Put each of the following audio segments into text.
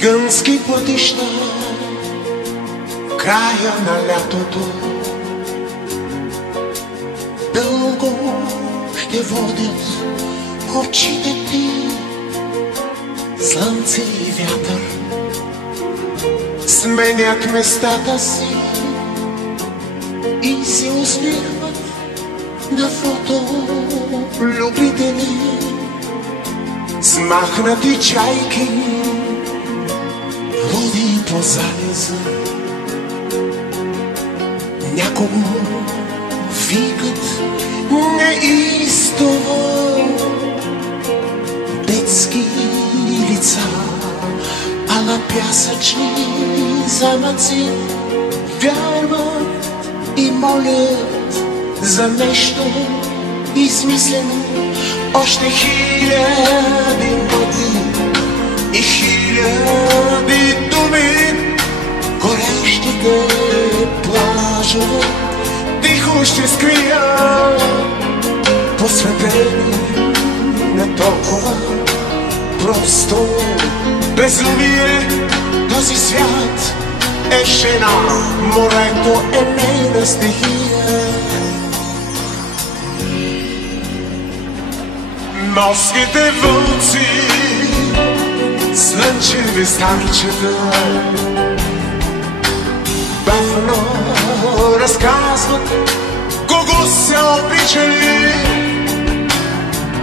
Цигански пътища в края на лятото дълго ще водят очите ти. Слънце и вятър сменят местата си и се усмихват на фотолюбители. Смахнати чайки води по залеза, някого викат неистово. Детски лица, ала пясъчни замъци вярват и молят за нещо измислено. Още хиляди ноти и хиляди думи, горещите плажове тихо ще скрият, посветени на толкова просто безумие. Този свят е жена, морето е нейна стихия. Морските вълци, слънчеви старчета, бавно разказват кого се обичали.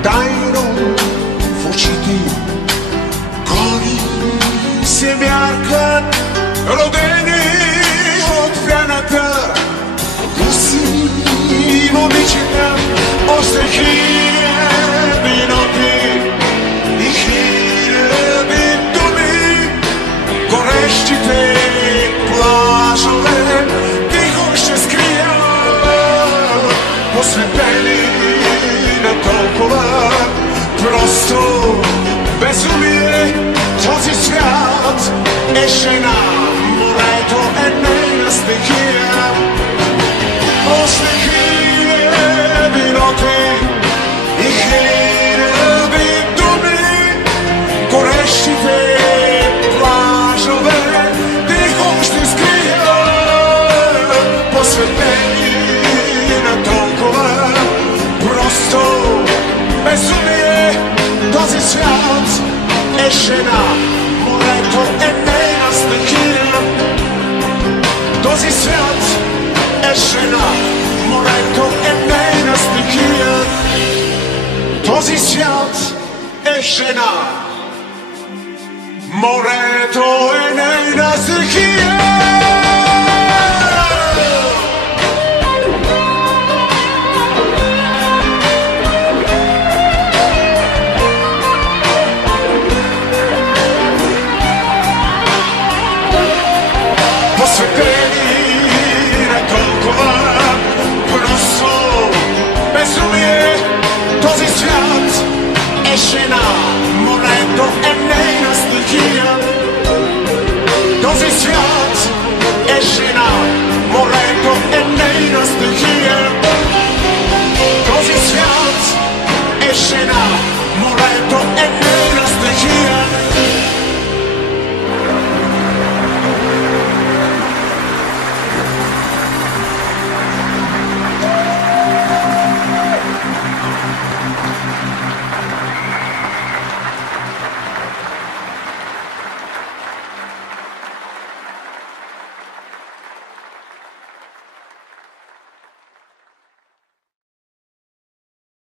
Тайно в очите гори се мяркат, родени от вяната руси и момичета. Още хиляди ноти и хиляди думи, горещите плажове тихо ще скрият, посветени на толкова просто безумие. Този свят е жена, морето е нейна стихия. Още хиляди ноти и хиляди думи, горещите плажове тихо ще скрият, посветени на толкова просто безумие. Този свят е жена, морето е нейна стихия. Този свят е жена, морето е нейна стихия. Този свят е жена, морето е нейна стихия.